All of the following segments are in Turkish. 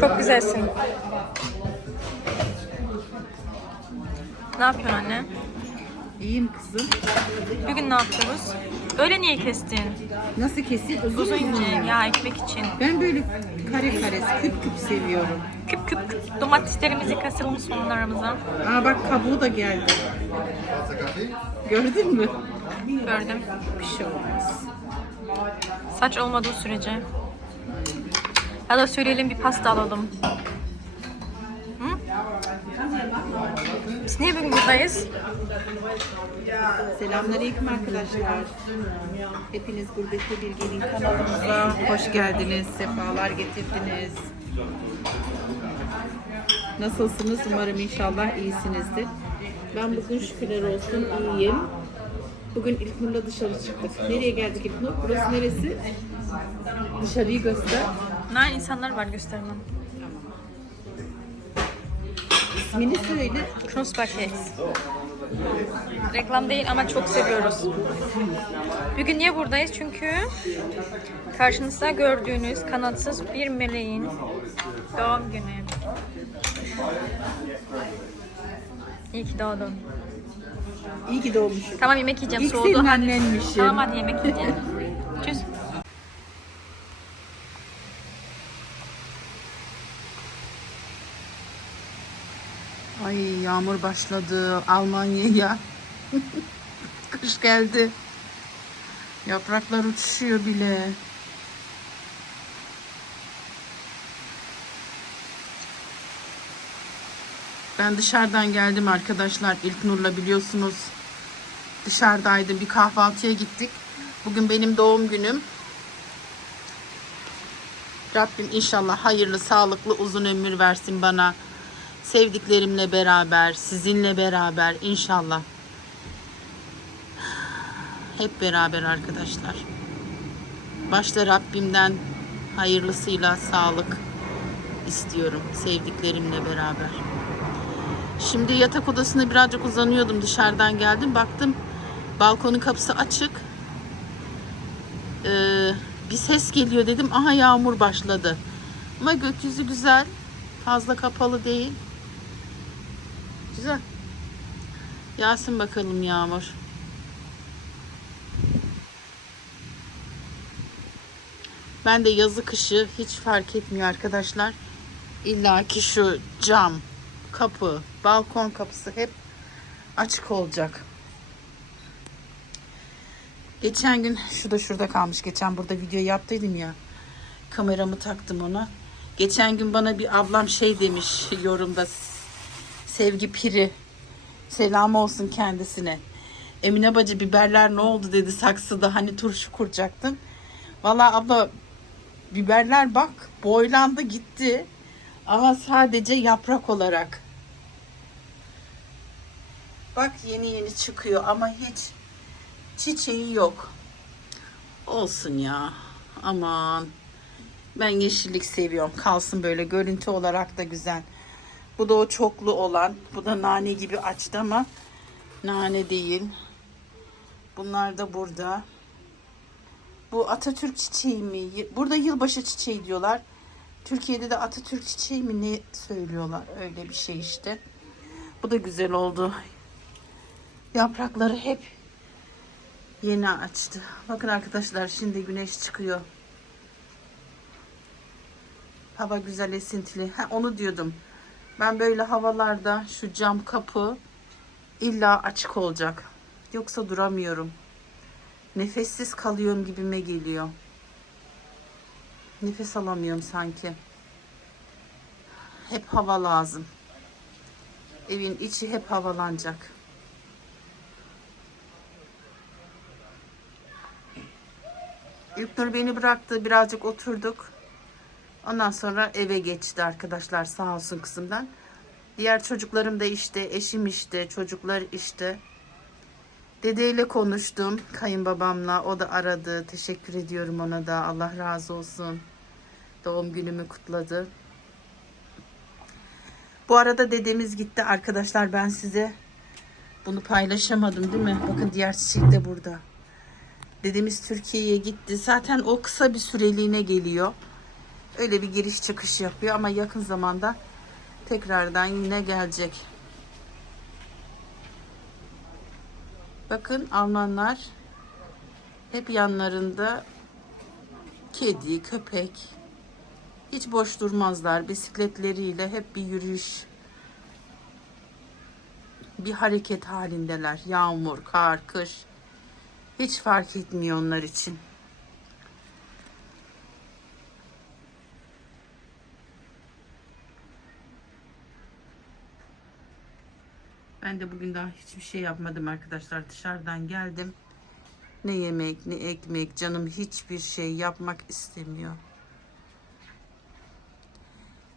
Çok güzelsin. Ne yapıyorsun anne? İyiyim kızım. Bugün ne yapıyoruz? Öyle niye kestin? Nasıl keseyim? Uzun Uzun ince ya ekmek için. Ben böyle kare kare küp küp seviyorum. Küp küp küp domateslerimizi kasalım soğanlarımıza. Aa bak kabuğu da geldi. Gördün mü? Gördüm. Bir şey olmaz. Saç olmadığı sürece. Ya söyleyelim bir pasta alalım. Biz niye bugün buradayız? Selamünaleyküm arkadaşlar. Hepiniz Gurbette Bilge'nin kanalımıza hoş geldiniz. Sefalar getirdiniz. Nasılsınız? Umarım inşallah iyisinizdir. Ben bugün şükürler olsun iyiyim. Bugün İlknur'la dışarı çıktık. Nereye geldik İlknur? Burası neresi? Dışarıyı göster. Ne insanlar var göstermem. İsmini söyle. Crossback Reklam değil ama çok seviyoruz. Bugün niye buradayız? Çünkü karşınızda gördüğünüz kanatsız bir meleğin doğum günü. İyi ki doğdun. İyi ki doğmuşum. Tamam yemek yiyeceğim. İlk Soğudu. senin Hadi. annenmişim. Tamam hadi yemek yiyeceğim. Tschüss. Ay yağmur başladı Almanya'ya. Kış geldi. Yapraklar uçuşuyor bile. Ben dışarıdan geldim arkadaşlar. İlk Nur'la biliyorsunuz. Dışarıdaydım. Bir kahvaltıya gittik. Bugün benim doğum günüm. Rabbim inşallah hayırlı, sağlıklı, uzun ömür versin bana. Sevdiklerimle beraber, sizinle beraber inşallah. Hep beraber arkadaşlar. Başta Rabbimden hayırlısıyla sağlık istiyorum sevdiklerimle beraber. Şimdi yatak odasına birazcık uzanıyordum dışarıdan geldim. Baktım balkonun kapısı açık. Ee, bir ses geliyor dedim. Aha yağmur başladı. Ama gökyüzü güzel. Fazla kapalı değil. Güzel. Yağsın bakalım yağmur. Ben de yazı kışı hiç fark etmiyor arkadaşlar. İlla ki şu cam, kapı, balkon kapısı hep açık olacak. Geçen gün şu da şurada kalmış. Geçen burada video yaptıydım ya. Kameramı taktım ona. Geçen gün bana bir ablam şey demiş yorumda. Sevgi Piri. Selam olsun kendisine. Emine bacı biberler ne oldu dedi saksıda hani turşu kuracaktım. Vallahi abla biberler bak boylandı gitti. Ama sadece yaprak olarak. Bak yeni yeni çıkıyor ama hiç çiçeği yok. Olsun ya. Aman. Ben yeşillik seviyorum. Kalsın böyle görüntü olarak da güzel. Bu da o çoklu olan. Bu da nane gibi açtı ama nane değil. Bunlar da burada. Bu Atatürk çiçeği mi? Burada yılbaşı çiçeği diyorlar. Türkiye'de de Atatürk çiçeği mi ne söylüyorlar? Öyle bir şey işte. Bu da güzel oldu. Yaprakları hep yeni açtı. Bakın arkadaşlar şimdi güneş çıkıyor. Hava güzel esintili. Ha, onu diyordum. Ben böyle havalarda şu cam kapı illa açık olacak. Yoksa duramıyorum. Nefessiz kalıyorum gibime geliyor. Nefes alamıyorum sanki. Hep hava lazım. Evin içi hep havalanacak. İlknur beni bıraktı. Birazcık oturduk. Ondan sonra eve geçti arkadaşlar sağ olsun kızımdan. Diğer çocuklarım da işte, eşim işte, çocuklar işte. Dedeyle konuştum kayınbabamla. O da aradı. Teşekkür ediyorum ona da. Allah razı olsun. Doğum günümü kutladı. Bu arada dedemiz gitti arkadaşlar. Ben size bunu paylaşamadım değil mi? Bakın diğer çiçek de burada. Dedemiz Türkiye'ye gitti. Zaten o kısa bir süreliğine geliyor. Öyle bir giriş çıkış yapıyor ama yakın zamanda tekrardan yine gelecek. Bakın Almanlar hep yanlarında kedi, köpek hiç boş durmazlar. Bisikletleriyle hep bir yürüyüş, bir hareket halindeler. Yağmur, kar, kış hiç fark etmiyor onlar için. Ben de bugün daha hiçbir şey yapmadım arkadaşlar. Dışarıdan geldim. Ne yemek ne ekmek canım hiçbir şey yapmak istemiyor.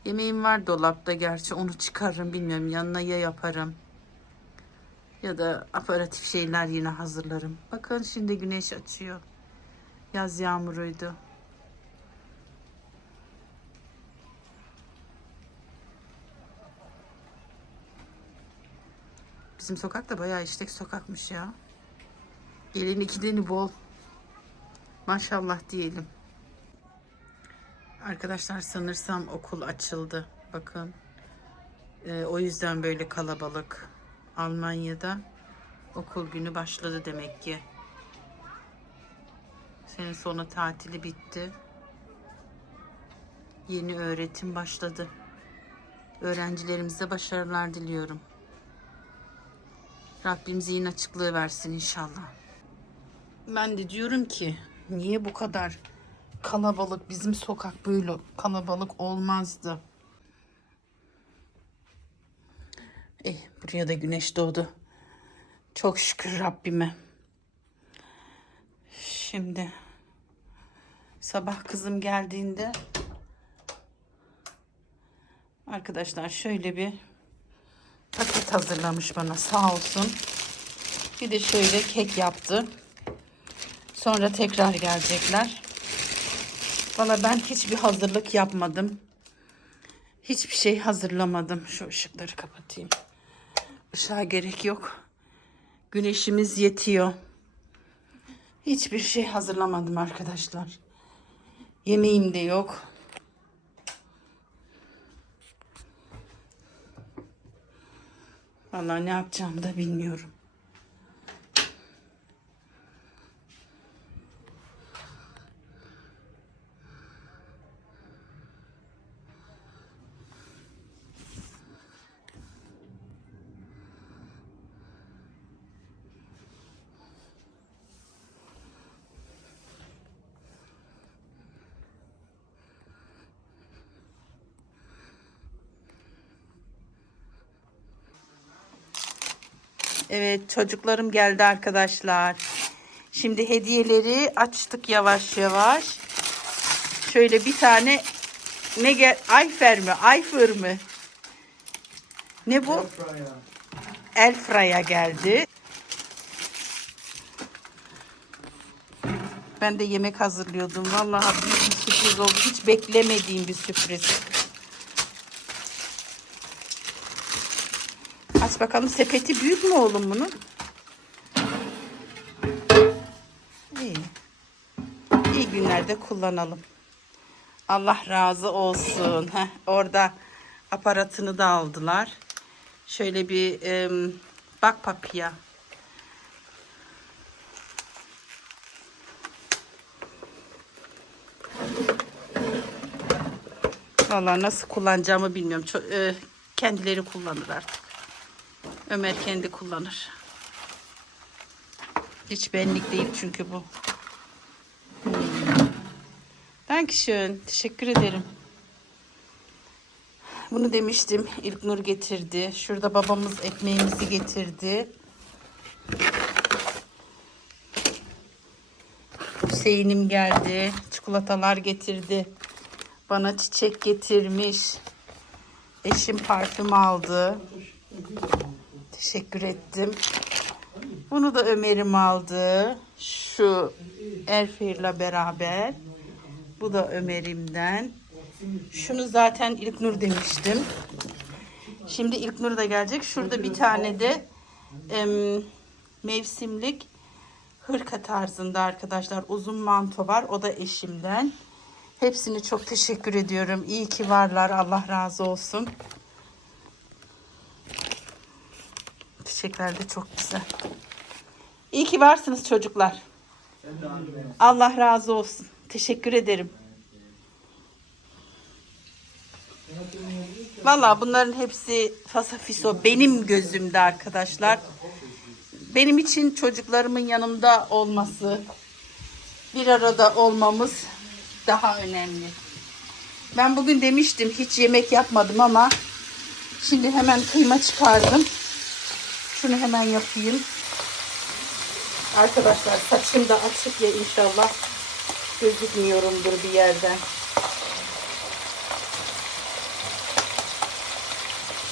Yemeğim var dolapta gerçi onu çıkarırım bilmiyorum yanına ya yaparım. Ya da aparatif şeyler yine hazırlarım. Bakın şimdi güneş açıyor. Yaz yağmuruydu. Bizim sokak da bayağı işlek sokakmış ya. Gelin ikideni bol. Maşallah diyelim. Arkadaşlar sanırsam okul açıldı. Bakın. Ee, o yüzden böyle kalabalık. Almanya'da okul günü başladı demek ki. Sene sonu tatili bitti. Yeni öğretim başladı. Öğrencilerimize başarılar diliyorum. Rabbim zihin açıklığı versin inşallah. Ben de diyorum ki niye bu kadar kalabalık bizim sokak böyle kalabalık olmazdı. Eh buraya da güneş doğdu. Çok şükür Rabbime. Şimdi sabah kızım geldiğinde arkadaşlar şöyle bir paket hazırlamış bana sağ olsun. Bir de şöyle kek yaptı. Sonra tekrar gelecekler. Valla ben hiçbir hazırlık yapmadım. Hiçbir şey hazırlamadım. Şu ışıkları kapatayım. Işığa gerek yok. Güneşimiz yetiyor. Hiçbir şey hazırlamadım arkadaşlar. Yemeğim de yok. Vallahi ne yapacağımı da bilmiyorum. Evet çocuklarım geldi arkadaşlar. Şimdi hediyeleri açtık yavaş yavaş. Şöyle bir tane ne gel Ayfer mi? Ayfır mı? Ne bu? Elfraya geldi. Ben de yemek hazırlıyordum. Vallahi büyük bir sürpriz oldu. Hiç beklemediğim bir sürpriz. Aç bakalım sepeti büyük mü oğlum bunun? İyi. İyi günlerde kullanalım. Allah razı olsun. Heh, orada aparatını da aldılar. Şöyle bir em, bak papya. Vallahi nasıl kullanacağımı bilmiyorum. Ço- e, kendileri kullanır artık. Ömer kendi kullanır. Hiç benlik değil çünkü bu. Dankeschön. Teşekkür ederim. Bunu demiştim. İlknur getirdi. Şurada babamız ekmeğimizi getirdi. Hüseyin'im geldi. Çikolatalar getirdi. Bana çiçek getirmiş. Eşim parfüm aldı. Teşekkür ettim. Bunu da Ömer'im aldı. Şu Erfir'le beraber. Bu da Ömer'imden. Şunu zaten İlknur demiştim. Şimdi İlknur da gelecek. Şurada bir tane de em, mevsimlik hırka tarzında arkadaşlar uzun manto var. O da eşimden. Hepsini çok teşekkür ediyorum. İyi ki varlar. Allah razı olsun. Çiçekler de çok güzel. İyi ki varsınız çocuklar. Allah razı olsun. Teşekkür ederim. Valla bunların hepsi fasafiso benim gözümde arkadaşlar. Benim için çocuklarımın yanımda olması, bir arada olmamız daha önemli. Ben bugün demiştim hiç yemek yapmadım ama şimdi hemen kıyma çıkardım. Şunu hemen yapayım. Arkadaşlar saçım da açık ya inşallah gözükmüyorumdur bir yerden.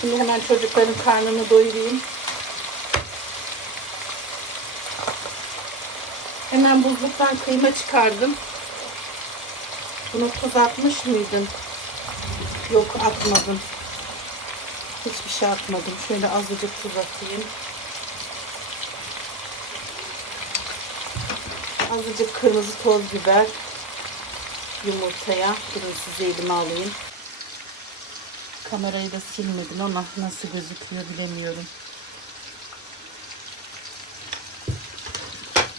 Şimdi hemen çocukların karnını doyurayım. Hemen buzluktan kıyma çıkardım. Bunu tuz atmış mıydın? Yok atmadım. Hiçbir şey atmadım. Şöyle azıcık tuz atayım. Azıcık kırmızı toz biber. Yumurtaya. Durun size elime alayım. Kamerayı da silmedim ama nasıl gözüküyor bilemiyorum.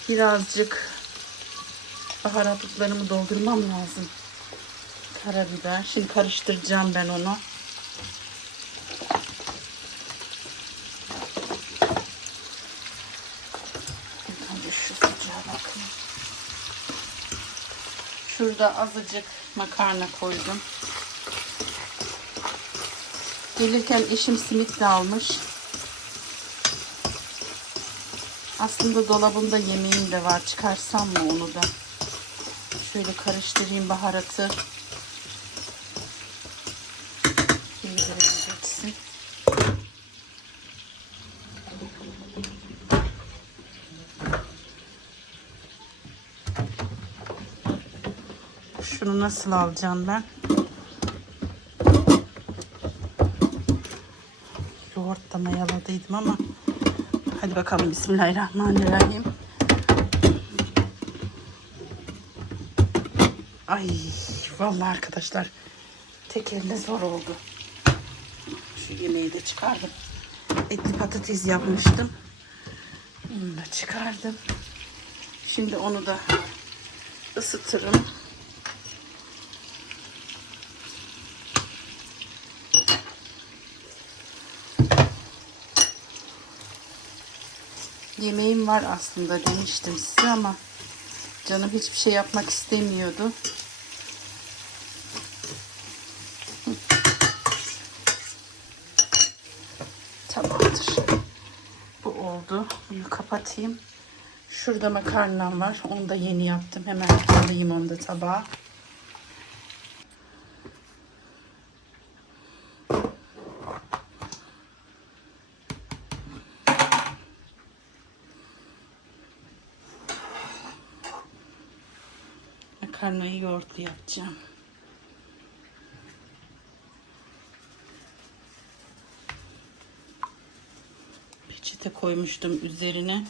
Birazcık baharatlıklarımı doldurmam lazım. Karabiber. Şimdi karıştıracağım ben onu. İlk önce şu sıcağa bakın. Şurada azıcık makarna koydum. Gelirken eşim simit de almış. Aslında dolabımda yemeğim de var. Çıkarsam mı onu da? Şöyle karıştırayım baharatı. Nasıl alacağım ben? Yoğurt da mayaladıydım ama hadi bakalım Bismillahirrahmanirrahim. Ay vallahi arkadaşlar tek elle zor oldu. Şu yemeği de çıkardım. Etli patates yapmıştım. Onu da çıkardım. Şimdi onu da ısıtırım. Yemeğim var aslında demiştim size ama canım hiçbir şey yapmak istemiyordu. Tamamdır. Bu oldu. Bunu kapatayım. Şurada makarnam var. Onu da yeni yaptım. Hemen alayım onu da tabağa. Makarnayı yoğurtlu yapacağım. Peçete koymuştum üzerine.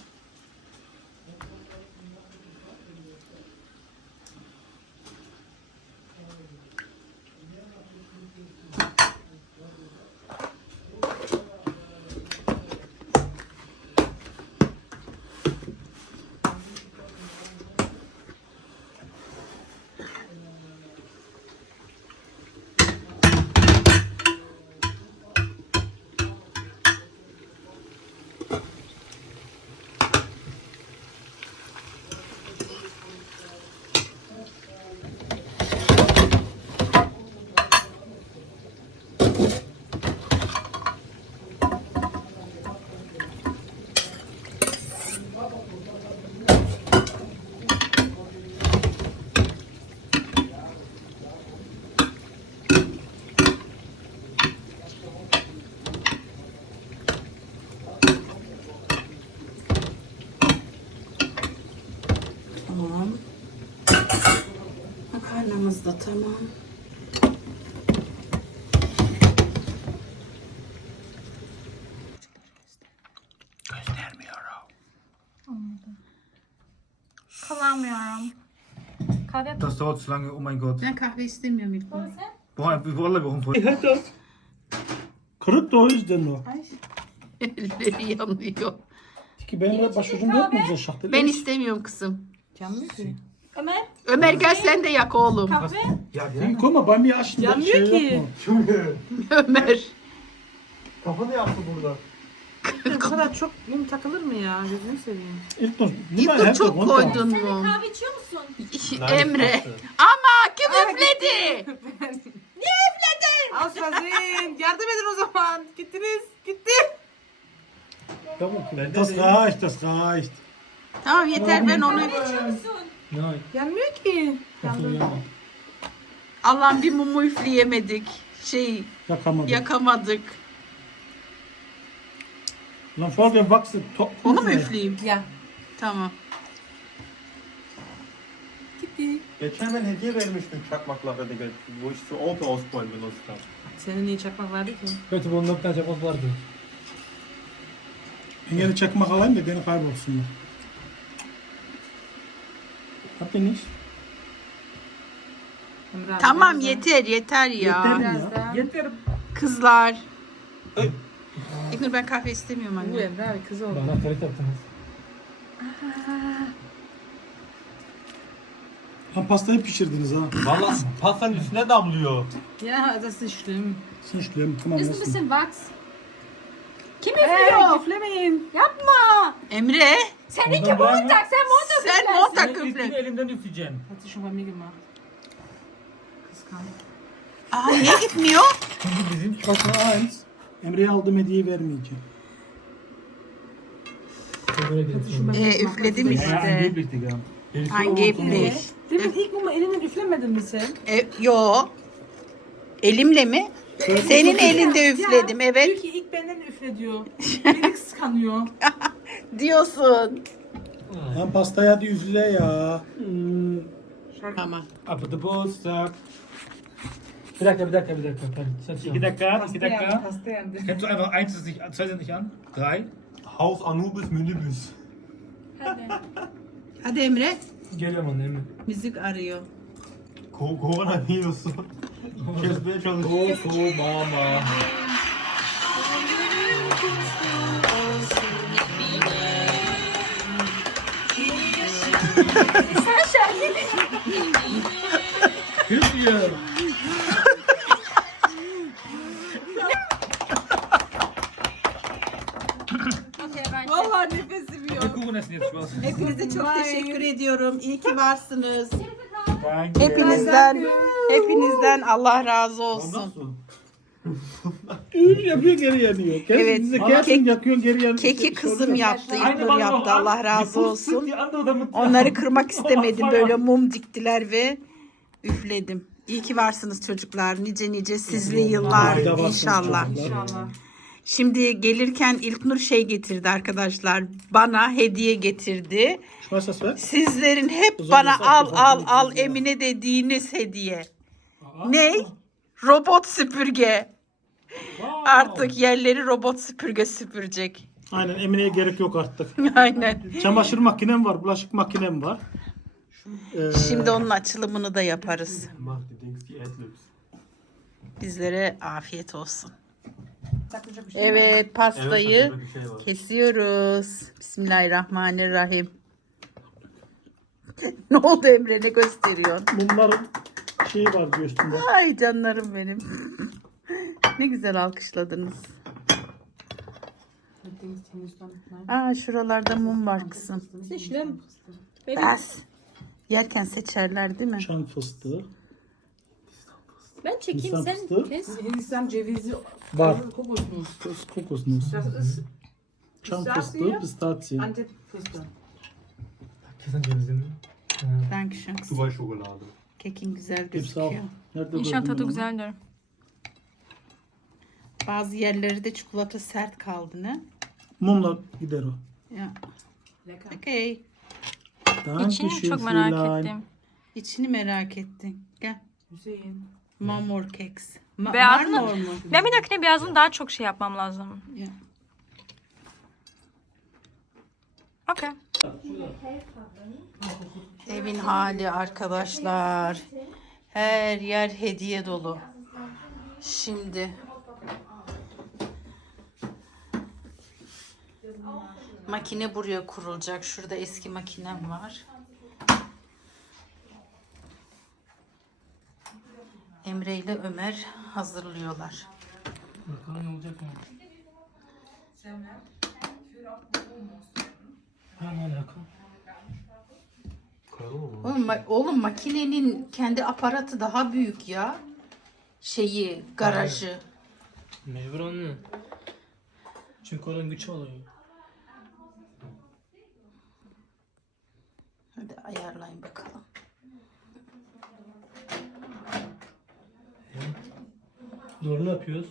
Tamam. Tamam. Kalamıyorum. kahve. Das dauert zu lange, oh mein Gott. Ben kahve istemiyorum ilk. Baba sen? Boah, wir wollen warum voll. Evet evet. Kırık da o yüzden o. Elleri yanıyor. Ki benim de başucumda yok mu bize şahta? Ben istemiyorum kızım. Ömer Ömer gel sen de yak oğlum. kahve. Ja, Sen koyma ben bir açtım. Yanmıyor şey ki. yapma. Ömer. Kafanı yaptı burada. Bu kadar çok mum takılır mı ya? Gözünü seveyim. İlk dur. İlk çok koydun mu? Kahve içiyor musun? Emre. Ama kim üfledi? Versehen. Yardım edin o zaman. Gittiniz. Gitti. Das reicht, das reicht. Tamam yeter ben onu... Nein. Yanmıyor ki. Allah'ım bir mumu üfleyemedik. Şey Yakamadım. yakamadık. Lan vor dem Wachsen. top- Onu mu üfleyeyim? Ya. Tamam. Gitti. Geçen ben hediye vermiştim wo ich für Auto ausbauen benutzt habe. Senin iyi çakmak vardı ki. Kötü bundan bir tane çakmak vardı. Ben yeni çakmak alayım da beni kaybolsunlar. Habt ihr nicht? Emre Tamam yeter yeter ya. Yeter mi Biraz ya? daha. Yeter. Kızlar. İlknur ben kahve istemiyorum Bu anne. Emre abi kız oldu. Bana kalit yaptınız. Lan pastayı pişirdiniz ha. Valla pastanın üstüne damlıyor. Ya das ist schlimm. Sen şöyle tamam Ist ein bisschen Wachs. Kim üflüyor? üflemeyin. Yapma. Emre Seninki Montag. Sen Montag sen üflersin. montak İlkini üfle. elimden üfleyeceksin. Hat sie schon bei mir gemacht. Kıskanç. Aa niye gitmiyor? Çünkü bizim Kalkma eins. Emre'ye aldığım hediyeyi vermeyeceğim. Böyle gidelim. Ee, üfledim işte. angeblich, Digga. Angeblich. Demin ilk mumu elinin üflemedin mi sen? E, yo. Elimle mi? Senin elinde üfledim Diyor evet ki ilk benden üfle diyor. Beni kıskanıyor. diyorsun. Lan pastayı hadi üfle ya. Hmm. Tamam. Ab Geburtstag. Bir dakika, bir dakika, bir dakika. İki dakika, iki dakika. Pasta yandı. Kennst du einfach eins, ist nicht, zwei sind nicht an? Drei? Haus Anubis Minibüs. Hadi. Hadi Emre. Geliyorum anne Emre. Müzik arıyor. Ko Koronavirüsü. Kesmeye çalışıyor. Koko mama. Mir! Okey bence. Vallahi nefesim yok. Spaß. Hepinize çok teşekkür ediyorum. İyi ki varsınız. Hepinizden hepinizden Allah razı olsun. Üf yapıyor geri yanıyor. Kesin Evet. Kesin kek- yakıyor geri yanıyor. Keki kızım yaptı, İlknur yaptı. Allah razı olsun. Onları kırmak istemedim. Böyle mum diktiler ve üfledim. İyi ki varsınız çocuklar. Nice nice sizli yıllar inşallah. Şimdi gelirken İlknur şey getirdi arkadaşlar. Bana hediye getirdi. Sizlerin hep bana al al al. Emine dediğiniz hediye. Ne? Robot süpürge. Artık yerleri robot süpürge süpürecek. Aynen Emine'ye gerek yok artık. Aynen. Çamaşır makinem var, bulaşık makinem var. Ee, Şimdi onun açılımını da yaparız. Bizlere afiyet olsun. Evet pastayı şey kesiyoruz. Bismillahirrahmanirrahim. ne oldu Emre ne gösteriyorsun? Bunların şeyi var diyor üstünde. Ay canlarım benim. Ne güzel alkışladınız. Aa şuralarda mum var kızım. Baby. Bas. Yerken seçerler değil mi? Çam fıstığı. Ben çekeyim Nisan sen fıstığı. kes. Hindistan cevizi Var. kokosnuss. Das ist Kokosnuss. Das ist Çam Pistazya. fıstığı, pistasya. Antep fıstığı. Kesin cevizini. Dankeschön. kızım. Dubai Schokolade. Kekin güzel Hepsi al. gözüküyor. Nerede İnşallah gördün tadı onu? güzeldir. Bazı yerleri de çikolata sert kaldı ne? Mumla gider o. Ya. Dankeschön, İçini çok merak Fräulein. ettim. İçini merak ettin. Gel. Hüseyin. Marmor keks. Ma- Beyazını- marmor mu? Ben bir dahakine beyazını daha çok şey yapmam lazım. Ya. Okey. Evin hali arkadaşlar. Her yer hediye dolu. Şimdi makine buraya kurulacak. Şurada eski makinem var. Emre ile Ömer hazırlıyorlar. Bakalım ne olacak mı? Ha ne alaka? Oğlum, ma- oğlum makinenin kendi aparatı daha büyük ya. Şeyi, garajı. Mecbur anne. Çünkü oradan güç alıyor. Hadi ayarlayın bakalım. Doğru ne yapıyoruz?